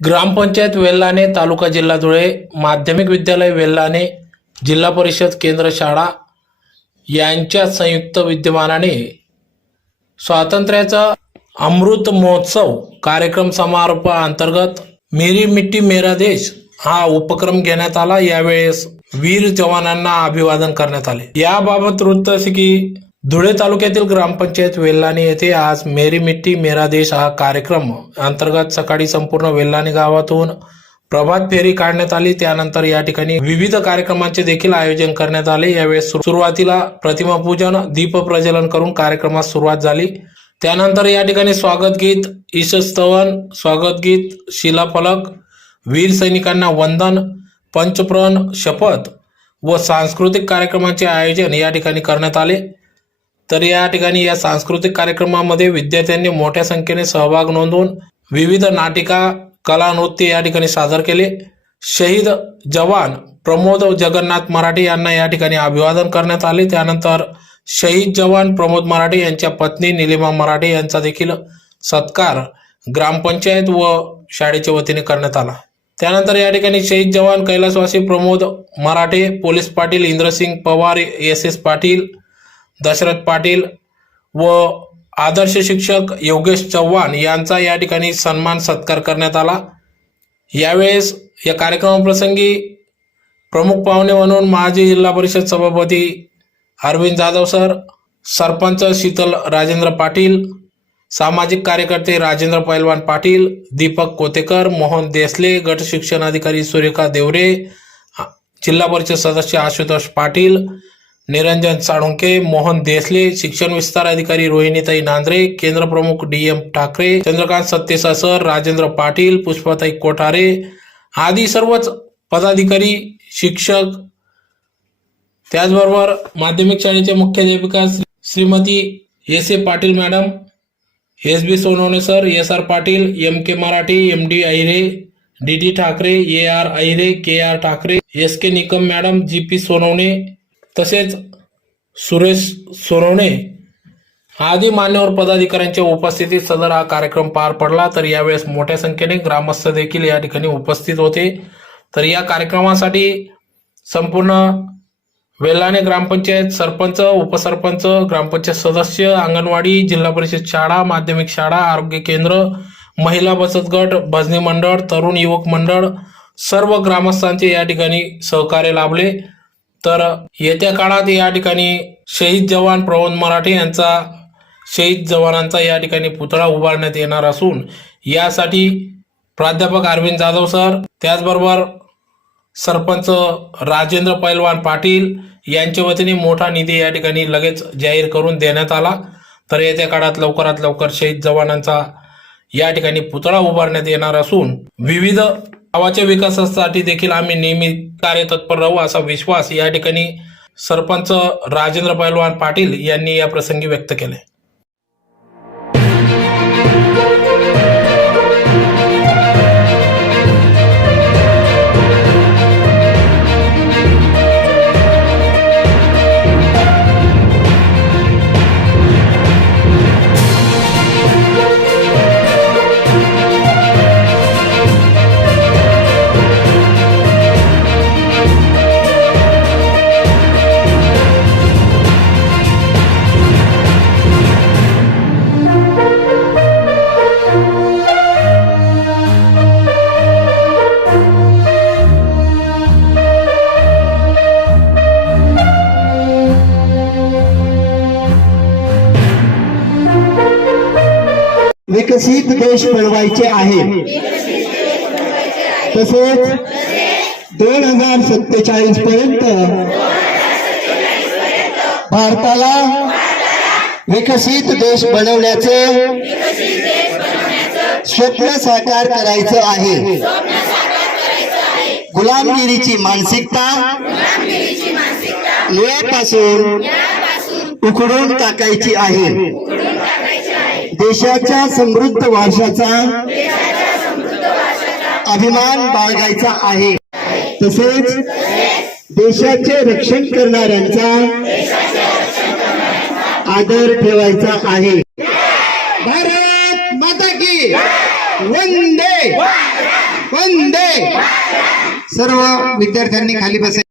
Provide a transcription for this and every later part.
ग्रामपंचायत वेल्हाणे तालुका जिल्हा धुळे माध्यमिक विद्यालय वेल्हाणे जिल्हा परिषद केंद्र शाळा यांच्या संयुक्त विद्यमानाने स्वातंत्र्याचा अमृत महोत्सव कार्यक्रम समारोपाअंतर्गत मेरी मिट्टी मेरा देश हा उपक्रम घेण्यात आला। यावेळेस वीर जवानांना अभिवादन करण्यात आले। याबाबत वृत्त असे की धुळे तालुक्यातील ग्रामपंचायत वेल्हाणे येथे आज मेरी मिट्टी मेरा देश हा कार्यक्रम अंतर्गत सकाळी संपूर्ण वेल्हाणे गावातून प्रभात फेरी काढण्यात आली। त्यानंतर या ठिकाणी विविध कार्यक्रमांचे देखील आयोजन करण्यात आले। यावेळेस सुरुवातीला प्रतिमा पूजन दीप प्रज्वलन करून कार्यक्रमास सुरुवात झाली। त्यानंतर या ठिकाणी स्वागत गीत, ईशस्तवन, स्वागत गीत, शिलाफलक, वीर सैनिकांना वंदन, पंचप्रण, शपथ व सांस्कृतिक कार्यक्रमांचे आयोजन या ठिकाणी करण्यात आले। तर या ठिकाणी या सांस्कृतिक कार्यक्रमामध्ये विद्यार्थ्यांनी मोठ्या संख्येने सहभाग नोंदवून विविध नाटिका, कला, नृत्य या ठिकाणी सादर केले। शहीद जवान प्रमोद जगन्नाथ मराठे यांना या ठिकाणी अभिवादन करण्यात आले। त्यानंतर शहीद जवान प्रमोद मराठे यांच्या पत्नी निलिमा मराठे यांचा देखील सत्कार ग्रामपंचायत व शाळेच्या वतीने करण्यात आला। त्यानंतर या ठिकाणी शहीद जवान कैलासवासी प्रमोद मराठे, पोलीस पाटील इंद्रसिंग पवार, SS पाटील, दशरथ पाटील व आदर्श शिक्षक योगेश चव्हाण यांचा या ठिकाणी सन्मान सत्कार करण्यात आला। यावेळेस या कार्यक्रमाप्रसंगी प्रमुख पाहुणे म्हणून माजी जिल्हा परिषद सभापती अरविंद जाधव सर, सरपंच शीतल राजेंद्र पाटील, सामाजिक कार्यकर्ते राजेंद्र पैलवान पाटील, दीपक कोतेकर, मोहन देसले, गट शिक्षण अधिकारी सुरेखा देवरे, जिल्हा परिषद सदस्य आशुतोष पाटील, निरंजन साळुंके, मोहन देसले, शिक्षण विस्तार अधिकारी रोहिणीताई नांद्रे, केंद्र प्रमुख DM ठाकरे, चंद्रकांत सत्तेसा सर, राजेंद्र पाटील, पुष्पाताई कोठारे आदी सर्वच पदाधिकारी, शिक्षक, त्याचबरोबर माध्यमिक शाळेचे मुख्याध्यापिका Shrimati SA Patil madam, SB Sonawane sir, SR Patil, MK Marathi, MD Ahire, DD Thackeray, AR Ahire, KR Thackeray, SK Nikam madam, GP Sonawane तसेच सुरेश सोनवणे आदी मान्यवर पदाधिकाऱ्यांच्या उपस्थितीत सदर हा कार्यक्रम पार पडला। तर यावेळेस मोठ्या संख्येने ग्रामस्थ देखील या ठिकाणी उपस्थित होते। तर या कार्यक्रमासाठी संपूर्ण वेल्हाणे ग्रामपंचायत सरपंच, उपसरपंच, ग्रामपंचायत सदस्य, अंगणवाडी, जिल्हा परिषद शाळा, माध्यमिक शाळा, आरोग्य केंद्र, महिला बचत गट, भजनी मंडळ, तरुण युवक मंडळ सर्व ग्रामस्थांचे या ठिकाणी सहकार्य लाभले। तर येत्या काळात या ठिकाणी शहीद जवान प्रमोद मराठे यांचा शहीद जवानांचा या ठिकाणी पुतळा उभारण्यात येणार असून यासाठी प्राध्यापक अरविंद जाधव सर, त्याचबरोबर सरपंच राजेंद्र पैलवान पाटील यांच्या वतीने मोठा निधी या ठिकाणी लगेच जाहीर करून देण्यात आला। तर येत्या काळात लवकरात लवकर शहीद जवानांचा या ठिकाणी पुतळा उभारण्यात येणार असून विविध गावाच्या विकासासाठी देखील आम्ही नेहमी कार्यतत्पर राहू असा विश्वास या ठिकाणी सरपंच राजेंद्र पैलवान पाटील यांनी या प्रसंगी व्यक्त केले। विकसित देश बनवायचे आहे। तसेच 2047 पर्यंत भारताला विकसित देश बनवण्याचे स्वप्न साकार करायचं आहे। गुलामगिरीची मानसिकता मुळापासून उखडून टाकायची आहे। देशाच्या समृद्ध वारशाचा अभिमान बाळगायचा आहे। तसेच देशाचे रक्षण करणाऱ्यांचा आदर ठेवायचा आहे। भारत माता की वंदे वंदे. सर्व विद्यार्थ्यांनी खाली बसायचे.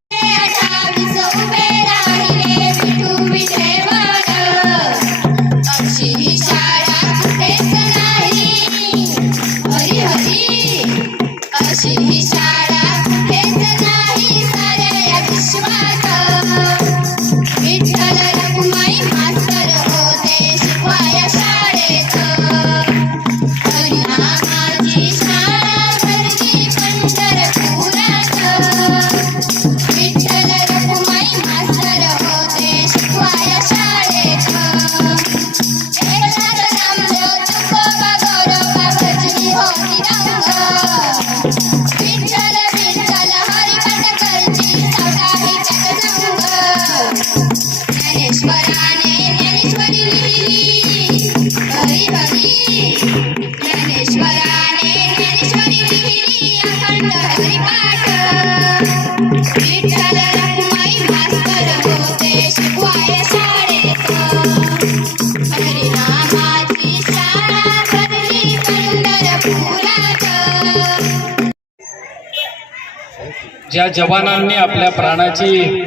ज्या जवानांनी आपल्या प्राणाची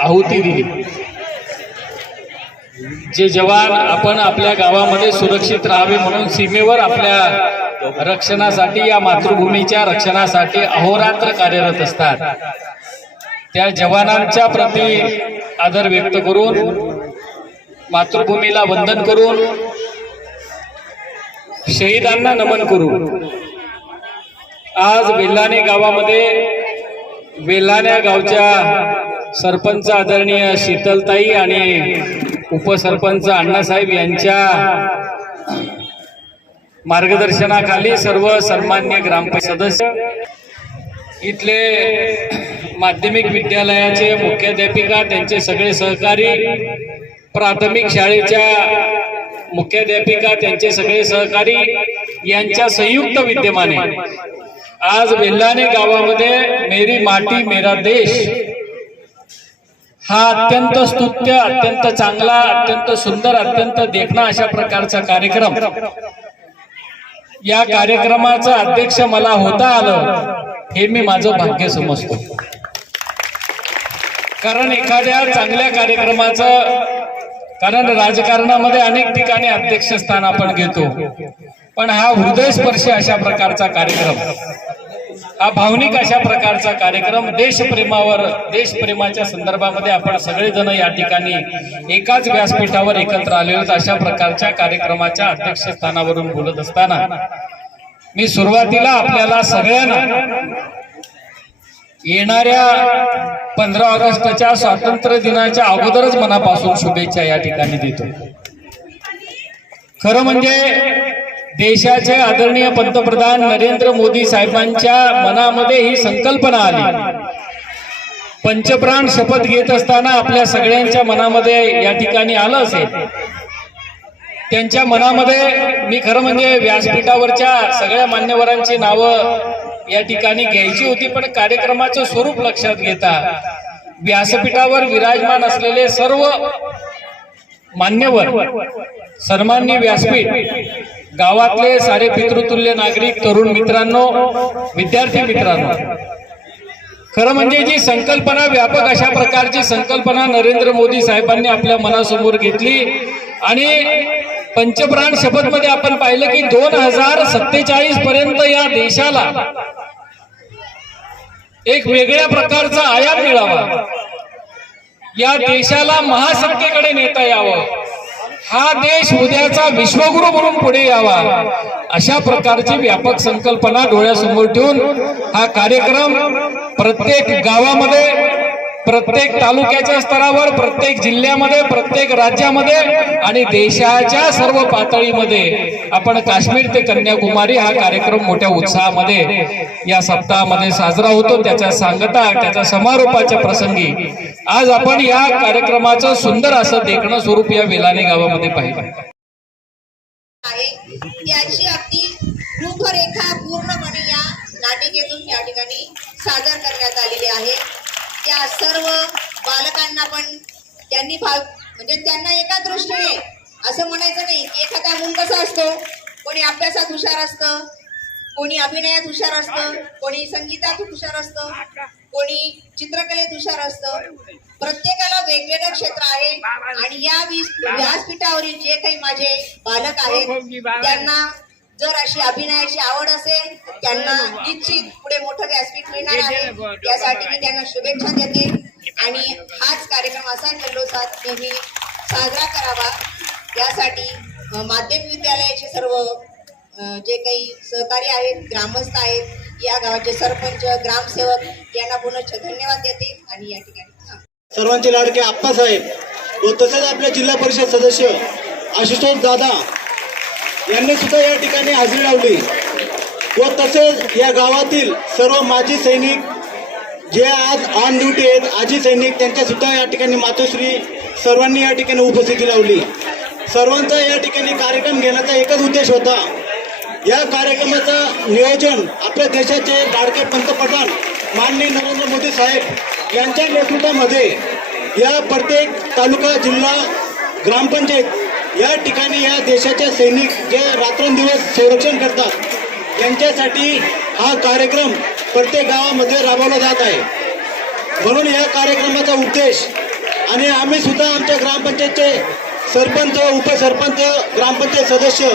आहुती दिली, जे जवान आपण आपल्या गावामध्ये सुरक्षित राहावे म्हणून सीमेवर आपल्या रक्षणासाठी, या मातृभूमीच्या रक्षणासाठी अहोरात्र कार्यरत असतात, त्या जवानांच्या प्रती आदर व्यक्त करून, मातृभूमीला वंदन करून, शहीदांना नमन करून आज वेल्हाणे गावामध्ये वेल्हाण्या गावच्या सरपंच आदरणीय शीतलताई आणि उपसरपंच अण्णासाहेब यांच्या मार्गदर्शनाखाली सर्व सन्मान्य ग्रामपंचायत सदस्य, इथले माध्यमिक विद्यालयाचे मुख्याध्यापिका, त्यांचे सगळे सहकारी, प्राथमिक शाळेच्या मुख्याध्यापिका, त्यांचे सगळे सहकारी यांच्या संयुक्त विद्यमाने आज वेल्हाणे गावामध्ये मेरी माटी मेरा देश हा अत्यंत स्तुत्य, अत्यंत चांगला, अत्यंत सुंदर, अत्यंत देखणा अशा प्रकारचा कार्यक्रम, या कार्यक्रमाचं अध्यक्ष मला होता आलं हे मी माझं भाग्य समजतो. कारण एखाद्या चांगल्या कार्यक्रमाचं, कारण राजकारणामध्ये अनेक ठिकाणी अध्यक्षस्थान आपण घेतो, पण हा हृदयस्पर्शी अशा प्रकारचा कार्यक्रम, हा भावनिक अशा प्रकारचा कार्यक्रम, देशप्रेमावर, देशप्रेमाच्या संदर्भामध्ये आपण सगळेजण या ठिकाणी एकाच व्यासपीठावर एकत्र आले आहोत. अशा प्रकारच्या कार्यक्रमाच्या अध्यक्षस्थानावरून बोलत असताना मी सुरुवातीला आपल्याला सगळ्यांना येणाऱ्या 15 ऑगस्टच्या स्वातंत्र्य दिनाच्या अगोदरच मनापासून शुभेच्छा या ठिकाणी देतो. खरं म्हणजे देशाचे आदरणीय पंतप्रधान नरेंद्र मोदी साहेबांच्या मनामध्ये ही संकल्पना आली. पंचप्राण शपथ घेत असताना आपल्या सगळ्यांच्या मनामध्ये या ठिकाणी आलं असेल, त्यांच्या मनामध्ये मी खरं म्हणजे व्यासपीठावरच्या सगळ्या मान्यवरांची नावं या ठिकाणी घ्यायची होती, पण कार्यक्रमाचं स्वरूप लक्षात घेता व्यासपीठावर विराजमान असलेले सर्व मान्यवर, सन्माननीय व्यासपीठ, गावातले सारे पितृतुल्य नागरिक, तरुण मित्रांनो, विद्यार्थी मित्रांनो, खरं म्हणजे जी संकल्पना, व्यापक अशा प्रकारची संकल्पना नरेंद्र मोदी साहेबांनी आपल्या मनासमोर घेतली आणि पंचप्राण शपथ मध्ये आपण पाहिलं की 2047 पर्यंत या देशाला एक वेगळ्या प्रकारचा आयाम मिळावा, या देशाला महासत्तेकडे नेता यावं, हा देश उद्याचा विश्वगुरु म्हणून पुढे यावा, अशा प्रकारची व्यापक संकल्पना डोळ्यासमोर ठेवून हा कार्यक्रम प्रत्येक गावामध्ये, प्रत्येक तालुक्याच्या स्तरावर, प्रत्येक जिल्ह्यामध्ये, प्रत्येक राज्यामध्ये आणि देशाच्या सर्व पातळीमध्ये आपण काश्मीर ते कन्याकुमारी हा कार्यक्रम मोठ्या उत्साहामध्ये या सप्ताहामध्ये साजरा होतो. त्याच्या सांगता, त्याच्या समारोपाच्या प्रसंगी आज आपण या कार्यक्रमाचं सुंदर असं देखणं स्वरूप या वेल्हाणे गावामध्ये पाहिलं. त्याची अगदी रूपरेखा पूर्णपणे या नाटिकेतून या ठिकाणी सादर करण्यात आलेली आहे. त्या सर्व बालकांना पण त्यांनी म्हणजे त्यांना एका दृष्टीने असं म्हणायचं नाही की एखादा मूल कसा असतो कोणी अभ्यासात हुशार असतं, कोणी अभिनयात हुशार असतं, कोणी संगीतात हुशार असतं, कोणी चित्रकलेत हुशार असतं. प्रत्येकाला वेगवेगळं क्षेत्र आहे आणि या व्यासपीठावरील जे काही माझे बालक आहेत त्यांना जर अशी अभिनयाची आवड असेल त्यांना निश्चित पुढे मोठं व्यासपीठ मिळणार आहे. यासाठी मी त्यांना शुभेच्छा देते आणि हाच कार्यक्रम असा जल्लोषात नेहमी साजरा करावा यासाठी माध्यमिक विद्यालयाचे सर्व जे काही सहकारी आहेत, ग्रामस्थ आहेत, या गावाचे सरपंच, ग्रामसेवक यांना पुनश्च धन्यवाद देते आणि या ठिकाणी सर्वांचे लाडके आप्पासाहेब व तसेच आपले जिल्हा परिषद सदस्य आशुतोष दादा यांनी सुद्धा या ठिकाणी हजेरी लावली व तसेच या गावातील सर्व माजी सैनिक जे आज ऑन ड्युटी आहेत, आजी सैनिक, त्यांच्या सुद्धा या ठिकाणी मातोश्री सर्वांनी या ठिकाणी उपस्थिती लावली. सर्वांचा या ठिकाणी कार्यक्रम घेण्याचा एकच उद्देश होता. या कार्यक्रमाचं नियोजन आपल्या देशाचे लाडके पंतप्रधान माननीय नरेंद्र मोदी साहेब यांच्या नेतृत्वामध्ये या प्रत्येक तालुका, जिल्हा, ग्रामपंचायत या ठिकाणी या देशाचे सैनिक जे रात्रंदिवस संरक्षण करतात यांच्यासाठी हा कार्यक्रम प्रत्येक गावामध्ये राबवला जात आहे. म्हणून या कार्यक्रमाचा उद्देश आणि आम्ही सुद्धा आमच्या ग्रामपंचायतचे सरपंच, उपसरपंच, ग्रामपंचायत सदस्य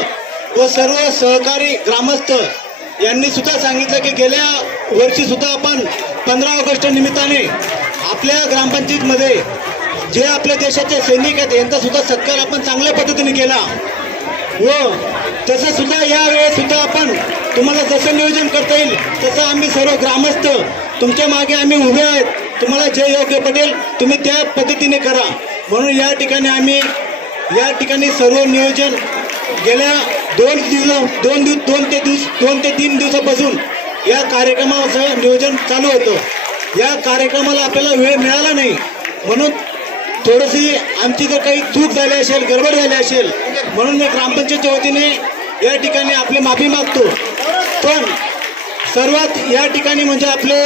व सर्व सहकारी ग्रामस्थ यांनी सुद्धा सांगितलं की गेल्या वर्षी सुद्धा आपण 15 ऑगस्ट निमित्ताने आपल्या ग्रामपंचायतीमध्ये जे आपल्या देशाचे सैनिक आहेत यांचा सुद्धा सत्कार आपण चांगल्या पद्धतीने केला व तसं सुद्धा यावेळेस सुद्धा आपण तुम्हाला जसं नियोजन करता येईल तसं आम्ही सर्व ग्रामस्थ तुमच्या मागे आम्ही उभे आहेत. तुम्हाला जे योग्य पडेल तुम्ही त्या पद्धतीने करा. म्हणून या ठिकाणी आम्ही या ठिकाणी सर्व नियोजन गेल्या 2 ते 3 दिवसापासून या कार्यक्रमाचं नियोजन चालू होतं. या कार्यक्रमाला आपल्याला वेळ मिळाला नाही म्हणून थोडीशी आमची जर काही चूक झाली असेल, गडबड झाली असेल म्हणून मी ग्रामपंचायतच्या वतीने या ठिकाणी आपली माफी मागतो. पण सर्वात या ठिकाणी म्हणजे आपले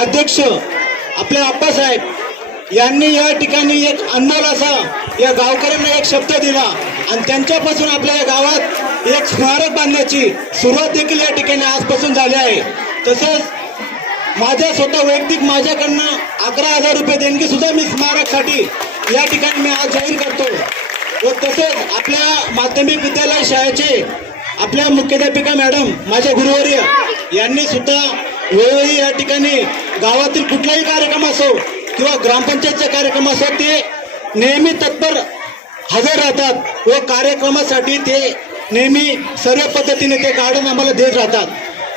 अध्यक्ष आपले आप्पासाहेब यांनी या ठिकाणी एक अनमोल असा या गावकऱ्यांना एक शब्द दिला आणि त्यांच्यापासून आपल्या या गावात एक स्मारक बांधण्याची सुरुवात देखील या ठिकाणी आजपासून झाली आहे. तसंच माझ्या स्वतः वैयक्तिक माझ्याकडनं 11,000 रुपये देणगी सुद्धा मी स्मारकसाठी या ठिकाणी मी आज जाहीर करतो. व तसेच आपल्या माध्यमिक विद्यालय शाळेचे आपल्या मुख्याध्यापिका मॅडम माझ्या गुरुवर्य यांनी सुद्धा वेळोवेळी या ठिकाणी गावातील कुठलाही कार्यक्रम असो किंवा ग्रामपंचायतचा कार्यक्रम असो ते नेहमी तत्पर हजर राहतात व कार्यक्रमासाठी ते नेहमी सर्व पद्धतीने ते गार्डन आम्हाला देत राहतात.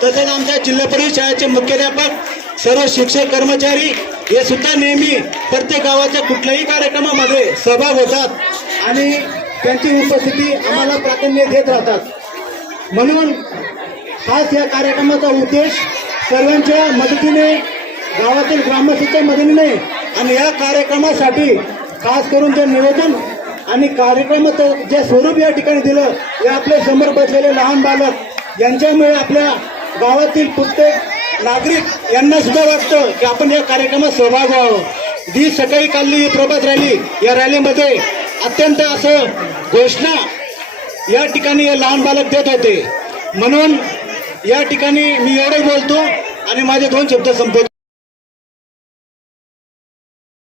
तसेच आमच्या जिल्हा परिषद शाळेचे मुख्याध्यापक, सर्व शिक्षक कर्मचारी हे सुद्धा नेहमी प्रत्येक गावाच्या कुठल्याही कार्यक्रमामध्ये सहभाग होतात आणि त्यांची उपस्थिती आम्हाला प्राधान्य देत राहतात. म्हणून हाच या कार्यक्रमाचा उद्देश सर्वांच्या मदतीने, गावातील ग्रामस्थांच्या मदतीने आणि या कार्यक्रमासाठी खास करून जे नियोजन आणि कार्यक्रमाचं जे स्वरूप या ठिकाणी दिलं हे आपले समोर बसलेले लहान बालक यांच्यामुळे आपल्या गावातील प्रत्येक नागरिक यांना सुद्धा वाटतं की आपण या कार्यक्रमात सहभाग व्हावं. जी सकाळी काढली ही प्रभात रॅली, या रॅलीमध्ये अत्यंत असं घोषणा या ठिकाणी हे लहान बालक देत होते. म्हणून या ठिकाणी मी एवढं बोलतो आणि माझे 2 शब्द संपवतो.